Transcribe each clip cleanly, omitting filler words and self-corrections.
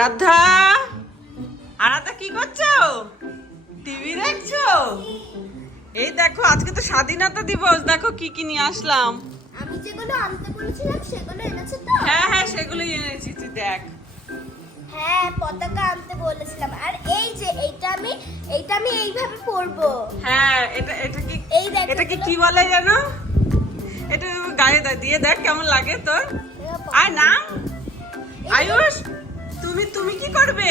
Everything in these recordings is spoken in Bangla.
আরাধ্যা, আরাধ্যা কি করছো? টিভি দেখছো? এই দেখো আজকে তো স্বাধীনতা দিবস, দেখো কি কি নিয়ে আসলাম। আমি যেগুলো আনতে বলেছিলাম সেগুলো এনেছো তো? হ্যাঁ হ্যাঁ সেগুলোই এনেছি, তুই দেখ। হ্যাঁ, পতাকা আনতে বলেছিলাম। আর এই যে এইটা আমি এইভাবে পরবো। হ্যাঁ এটা এটা কি, এই দেখ, এটা কি বলে জানো? এটা গায়ে দিয়ে দেখ কেমন লাগে তোর। আর নাম আয়ুষ, তুমি কি করবে?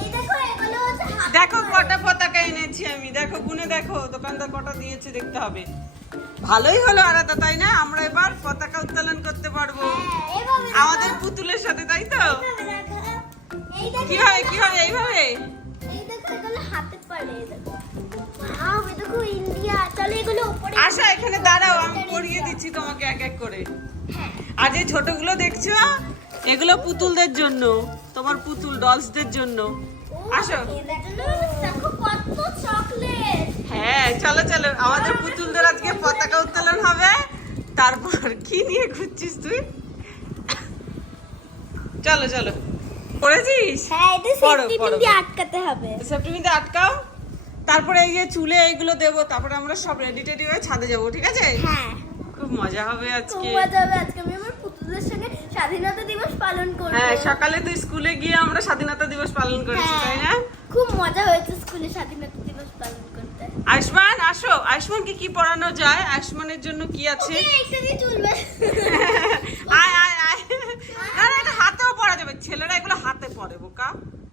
এই দেখো, এগুলো হচ্ছে হাত দেখো ধরে। কটা পতাকা এনেছি আমি, দেখো গুনে দেখো, দোকানদার কটা দিয়েছে দেখতে হবে। ভালোই হলো আলাদা, তাই না? আমরা এবার পতাকা উত্তোলন করতে পারবো হ্যাঁ, এভাবে আমাদের পুতুলের সাথে, তাই তো? এইভাবে রাখা। এই দেখো, কিভাবে এইভাবে? এই দেখো, এগুলো হাতে পড়ে। এই দেখো, ওয়াও, এই দেখো ইন্ডিয়া। চলো এগুলো উপরে আশা এখানে দাঁড়াও, আমি পরিয়ে দিচ্ছি তোমাকে এক এক করে। হ্যাঁ। আর যে ছোটগুলো দেখছো এগুলো পুতুলদের জন্য, তোমার পুতুল ডলসদের জন্য। আসো। এদের জন্য দেখো কত চকলেট। হ্যাঁ চলো চলো, আমাদের পুতুলদের আজকে পতাকা উত্তোলন হবে। তারপর কি নিয়ে ঘুরছিস তুই? চলো চলো, পড়েছিস? হ্যাঁ, এটা পড়ো, সেফটি পড়ো। পিন দিয়ে আটকাতে হবে। সেপ্টেম্বরে আটকাও, তারপরে এই যে চুলে এইগুলো দেবো, তারপরে আমরা সব রেডি টেডি হয়ে ছাদে যাবো, ঠিক আছে? হ্যাঁ, খুব মজা হবে খুব আজকে। মজা হবে। আজকে আমি আমার পুতুলদের সঙ্গে স্বাধীনতা দিবস পালন করব। হ্যাঁ সকালে তো স্কুলে গিয়ে আমরা স্বাধীনতা দিবস পালন করেছি, তাই না? খুব মজা হয়েছে স্কুলে স্বাধীনতা দিবস পালন করতে। আয়ুষ্মান আসো, আয়ুষ্মানকে কি পড়ানো যায়? আয়ুষ্মানের জন্য কি আছে? ওকে একটা দিয়ে তুলবে। আয় আয় আয়, না না এটা হাতেও পড়া যাবে, ছেলেরা এগুলো হাতে পড়ে, বোকা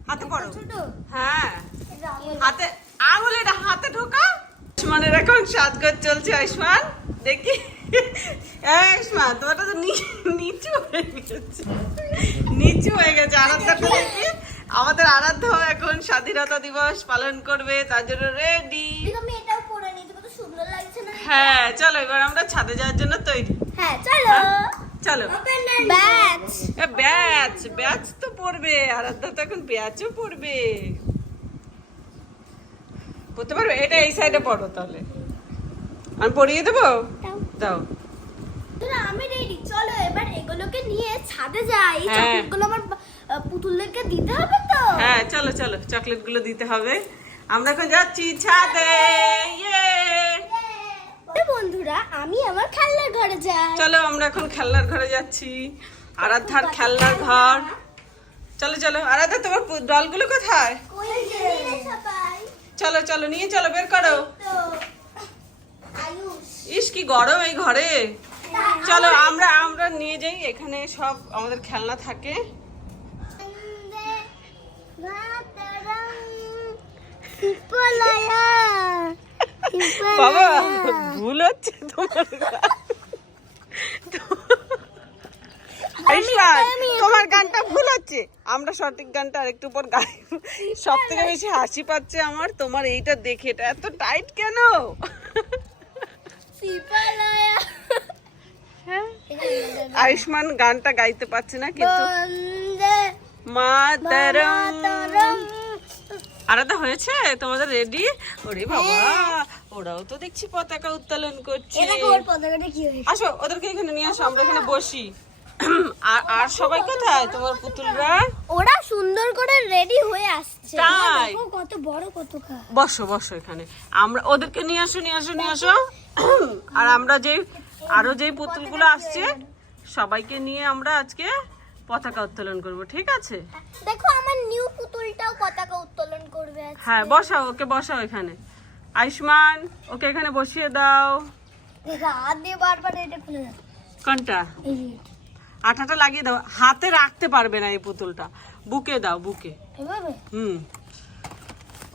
হাতে পড়ো। ছোট হ্যাঁ এটা আঙুল। হাতে, আঙুলে এটা হাতে ঢোকা। আয়ুষ্মানের এখন সাজগোজ চলছে, আয়ুষ্মান দেখি। আয়ুষ্মান তোমারটা তো নিচু হয়ে গেছে, নিচু হয়ে গেছে। আরাধ্যাটা দেখি, আমাদের আরাধ্য এখন স্বাধীনতা দিবস পালন করবে, তার জন্য রেডি। দেখো, আমি এটাও পরে নিয়েছি, কত সুন্দর লাগছে না? হ্যাঁ চলো এবার আমরা ছাদে যাওয়ার জন্য তৈরি। হ্যাঁ, চলো। চলো। ব্যাচ। ব্যাচ ব্যাচ তো পড়বে, আরাধ্যা তো এখন ব্যাচও পড়বে। পড়তে পারবে? এটা এই সাইডে পড়ো তাহলে, আমি পড়িয়ে দেবো, দাও। তোরা আমি রেডি, চলো এবার এগুলোকে নিয়ে ছাদে যাই। হ্যাঁ। চকলেটগুলো আমার পুতুলদেরকে দিতে হবে তো। হ্যাঁ চলো চলো, চকলেট গুলো দিতে হবে। আমরা এখন যাচ্ছি ছাদে, ইয়ে। বন্ধুরা, আমি আমার খেলনার ঘরে যাই। চলো আমরা এখন খেলনার ঘরে যাচ্ছি, আরাধ্যার খেলনার ঘর। চলো চলো, আরাধ্যা তোমার ডলগুলো কোথায়? ওই যে সবাই চলো চলো নিয়ে চলো, বের করো। তো আয়ুষ। ইস কি গরম এই ঘরে। চলো আমরা আমরা নিয়ে যাই, এখানে সব আমাদের খেলনা থাকে। বাবা ভুল হচ্ছে তোমার। তোমার গানটা ভুল হচ্ছে, আমরা সঠিক গানটা আরেকটু পর গাই। সব থেকে বেশি হাসি পাচ্ছে আমার তোমার এইটা দেখে, এটা এত টাইট কেন? হ্যাঁ আয়ুষ্মান গানটা গাইতে পারছে না, কিন্তু মাতরম। আলাদা হয়েছে তোমাদের রেডি? ওরে বাবা, ওরাও তো দেখছি পতাকা উত্তোলন করছে। আসো ওদেরকে এখানে নিয়ে আসো, আমরা এখানে বসি। আর সবাই কোথায় তোমার পুতুলরা? ওরা সুন্দর করে রেডি হয়ে আসছে। তাই? দেখো কত বড় কত খা। বসো বসো এখানে, আমরা ওদেরকে নিয়ে আসো নিয়ে আসো নিয়ে আসো। আর আমরা আরো যেই পুতুলগুলো আসছে সবাইকে নিয়ে আমরা আজকে পতাকা উত্তোলন করব, ঠিক আছে? দেখো আমার নিউ পুতুলটাও পতাকা উত্তোলন করবে আজকে। হ্যাঁ বসাও, ওকে বসাও এখানে। আয়ুষ্মান ওকে এখানে বসিয়ে দাও। দেখো হাত দিয়ে বারবার এটা খুলে যাচ্ছে। কোনটা? এই যে, আঠাটা লাগিয়ে দাও, হাতে রাখতে পারবে না এই পুতুলটা, বুকে দাও, বুকে। এভাবে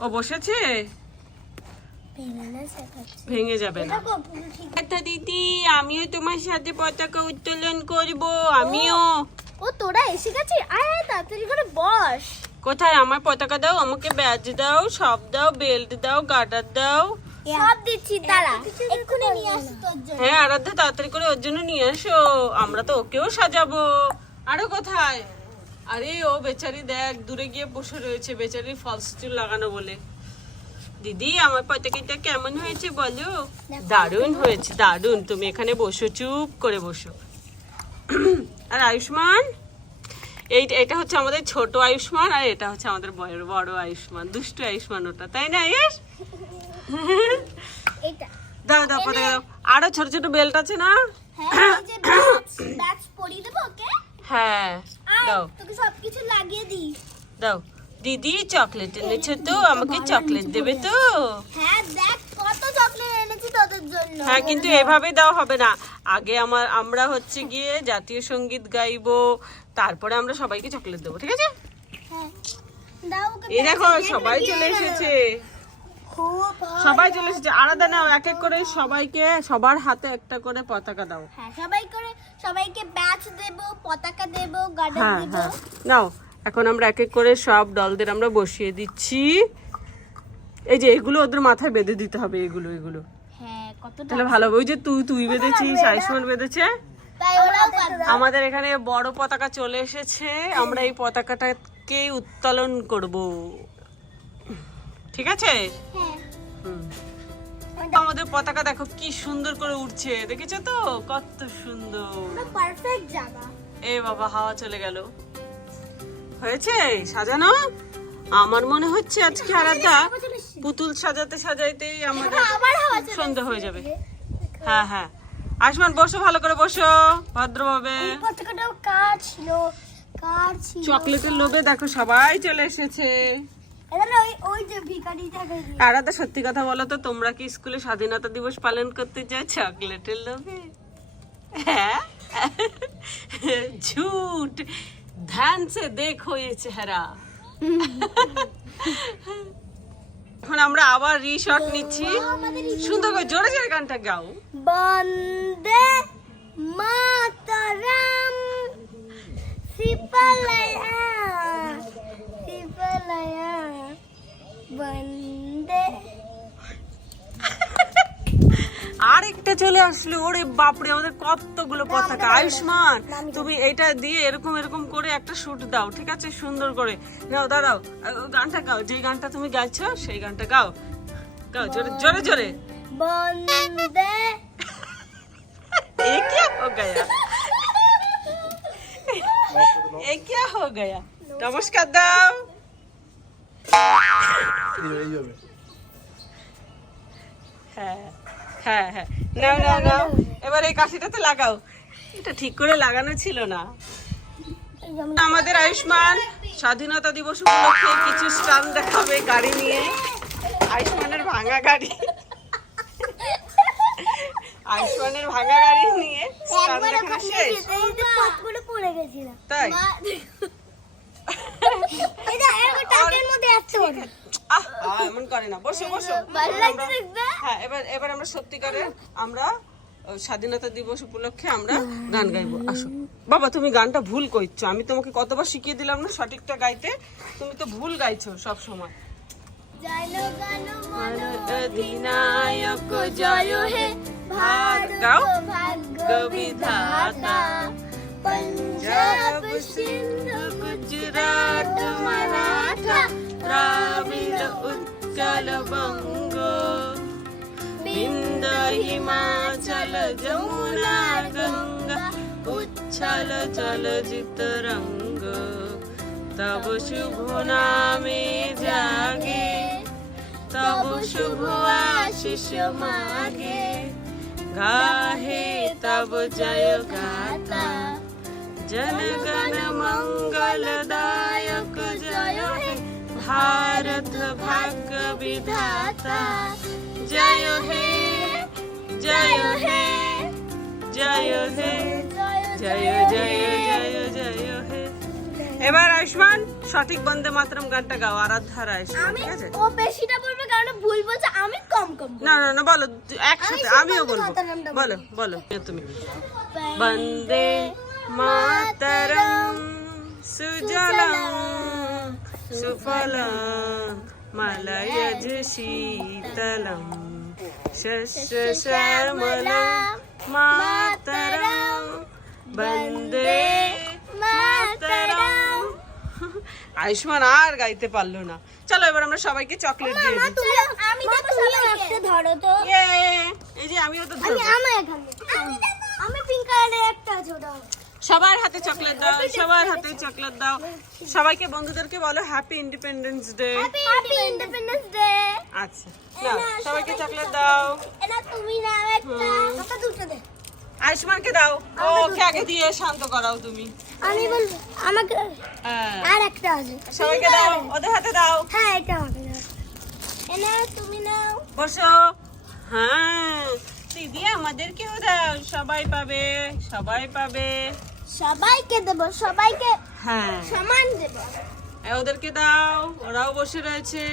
ও বসেছে, ভেঙে শেখাচ্ছে। ভেঙে যাবে না। দেখো পুরো ঠিক। আচ্ছা দিদি, আমিও তোমার সাথে পতাকা উত্তোলন করব, আমিও। ও তোরা এসে গেছিস? আয় আয় তাড়াতাড়ি করে বস। কোথায় আমার পতাকা দাও, আমাকে ব্যাজ দাও, সব দাও, বেল্ট দাও, গার্ডার দাও। সব দিচ্ছি, দাঁড়া এক্ষুনি নিয়ে আসি তোর জন্য। হ্যাঁ আরাধ্যা তাড়াতাড়ি করে ওর জন্য নিয়ে এসো, আমরা তো ওকেও সাজাবো। আরো কোথায়? আরে ও বেচারি দেখ দূরে গিয়ে বসে রয়েছে, বেচারি ফলস চুল লাগানো বলে। দিদি আমার পতাকাটা কেমন হয়েছে বলো? দারুণ হয়েছে, দারুণ। তুমি এখানে বসো, চুপ করে বসো। আর আয়ুষ্মান এটা হচ্ছে আমাদের ছোট আয়ুষ্মান, আর এটা হচ্ছে আমাদের বড় আয়ুষ্মান, দুষ্টু আয়ুষ্মান ওটা, তাই না আয়ুষ? এটা দাও দাও পতাকা দাও। আরো ছোট ছোট বেল্ট আছে না? হ্যাঁ এই যে ব্যাচ পরিয়ে দেবো ওকে। হ্যাঁ দাও তোকে সবকিছু লাগিয়ে দিই। দাও। দিদি চকলেট এনেছো তো, আমাকে চকলেট দেবে তো? হ্যাঁ দেখ কত চকলেট এনেছি তোদের জন্য। হ্যাঁ কিন্তু এভাবে দাও হবে না, আগে আমরা হচ্ছে গিয়ে জাতীয় সঙ্গীত গাইবো, তারপরে আমরা সবাইকে চকলেট দেবো, ঠিক আছে? হ্যাঁ দাও ওকে। এই দেখো সবাই চলে এসেছে, খুব সবাই চলে এসেছে। আলাদা নাও, এক এক করে সবাইকে, সবার হাতে একটা করে পতাকা দাও। হ্যাঁ সবাইকে ব্যাচ দেব, পতাকা দেব, গার্ডেন হ্যাঁ দেব। হ্যাঁ নাও, এখন আমরা এক এক করে সব দলদের আমরা বসিয়ে দিচ্ছি। এই যে এগুলো ওদের মাথায় বেঁধে দিতে হবে, এগুলো এগুলো হ্যাঁ কতটা তাহলে ভালো হবে। ওই যে তুই বেঁধেছিস, আয়ুষ্মান বেঁধেছে। তাই ওরাও পারবে। আমাদের এখানে বড় পতাকা চলে এসেছে, আমরা এই পতাকাটাকে উত্তোলন করব, ঠিক আছে? হ্যাঁ হুম। আমাদের পতাকা দেখো কি সুন্দর করে উঠছে, দেখেছো তো কত সুন্দর। পারফেক্ট জায়গা। এ বাবা হাওয়া চলে গেল। হয়েছে সাজানো? আমার মনে হচ্ছে আজকে আলাদা পুতুল সাজাতে সাজাইতেই আমাদের আবার হাওয়া চলে সন্ধ্যা হয়ে যাবে। হ্যাঁ হ্যাঁ আয়ুষ্মান বসো, ভালো করে বসো ভদ্রভাবে। পতাকাটাও কার ছিল? চকলেটের লোভে দেখো সবাই চলে এসেছে। এখানে ওই যে ভিখারি জায়গায় দিয়ে। আলাদা সত্যি কথা বলো তো, তোমরা কি স্কুলে স্বাধীনতা দিবস পালন করতে চাও চকলেটের লোভে? হ্যাঁ झूठ, ध्यान से देखो ये চেহারা। এখন আমরা আবার রিশট নিচ্ছি, সুন্দর করে জোরে জোরে গানটা গাও। বন্দে মাতরম সিপালয়া সিপালয়া বন্দে। আরেকটা চলে আসলো, ওরে বাপরে আমাদের কতগুলো পতাকা। আয়ুষ্মান তুমি এটা দিয়ে এরকম এরকম করে একটা শুট দাও, ঠিক আছে? সুন্দর করে নাও, দাঁড়াও, গানটা গাও, যে গানটা তুমি গাইছো সেই গানটা গাও, গাও জোরে জোরে জোরে। বন্দে ये क्या हो गया, ये क्या हो गया? নমস্কার দাও। হ্যাঁ হ্যাঁ হ্যাঁ নাও নাও নাও, এবার এই কাশিটাতে লাগাও। এটা ঠিক করে লাগানো ছিল না। আমাদের আয়ুষ্মান স্বাধীনতা দিবস উপলক্ষে কিছু স্টান দেখাবে গাড়ি নিয়ে, আয়ুষ্মানের ভাঙা গাড়ি, আয়ুষ্মানের ভাঙা গাড়ি নিয়ে স্টান দেখানো শেষ। পথগুলো পড়ে গেছিল তাই এটা এরকম টাকের মধ্যে আসছে ওটা। এমন করে না, বসো বসো। ভালো লাগছে দেখতে। হ্যাঁ এবার আমরা সত্যিকারে আমরা স্বাধীনতা দিবস উপলক্ষে আমরা গান গাইবো। আসো বাবা, তুমি গানটা ভুল কইছো, আমি তোমাকে কতবার শিখিয়ে দিলাম না সঠিকটা গাইতে, তুমি তো ভুল গাইছো সব সময়। জানো গানো মনো অধিনায়ক জয় হে ভারত গাও। ভাগ্য বিধাতা पंजाब सिंध गुजरात मराठा द्राविड उत्कल बंग विंध्य हिमाचल जमुना गंगा उच्छल जलजित रंग तब शुभ नामे जागे तब शुभ आशीष मागे गाहे तब जय गाता जनगण मंगलदायक जय हे भारत भाग्य विधाता जय हे जय हे जय हे जय जय जय जय हे। এবার আয়ুষ্মান সঠিক বন্দে মাতরম গানটা গাও, আরাধ্যার আয়ুষ্মান, আমি ঠিক আছে? ও বেশিটা বলবে কারণ ভুল বলছে, আমি কম কম বলবো। না না না বলো একসাথে, আমিও বলবো, বলো বলো তুমি। বন্দে মাতরম সুজলাম সুফলাম মলয়জ শীতলম শস্য শ্যামলাম মাতরম বন্দে মাতরম। আয়ুষ্মান আর গাইতে পারলো না। চলো এবার আমরা সবাইকে চকলেট দিয়ে দিই। আমি তো তুমি একটা ধরো তো। ইয়ে, এই যে আমিও তো ধরবো। আমি এখানে আমি পিঙ্ক কালারের একটা ছোট। সবার হাতে চকলেট দাও, সবার হাতে চকলেট দাও। সবাইকে বন্ধুদেরকে বলো happy independence day. Happy independence day. আচ্ছা নাও সবাইকে চকলেট দাও। এনা তুমি নাও একটা, আমাকে দুটো দে। আয়ুষ্মানকে দাও, ওকে আগে দিয়ে শান্ত করাও তুমি। আমি বলবো আমাকে হ্যাঁ আর একটা আছে। সবাইকে দাও, ওদের হাতে দাও। হ্যাঁ এটা আমাকে দাও। এনা তুমি নাও। বসো। হ্যাঁ দিদি আমাদেরকেও দাও, সবাই পাবে, সবাই পাবে। সবাইকে দেব, সবাইকে হ্যাঁ সমান দেব। ওদেরকে দাও, ওরাও বসে রয়েছে।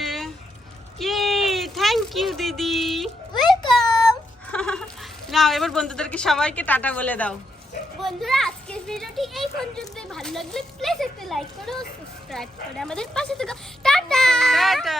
কি থ্যাংক ইউ দিদি। ওয়েলকাম। নাও এবার বন্ধুদেরকে সবাইকে টাটা বলে দাও। বন্ধুরা আজকের ভিডিওটি এই পর্যন্তই। ভালো লাগলে প্লিজ একটা লাইক করো, সাবস্ক্রাইব করে আমাদের পাশে থেকো। টাটা। টাটা।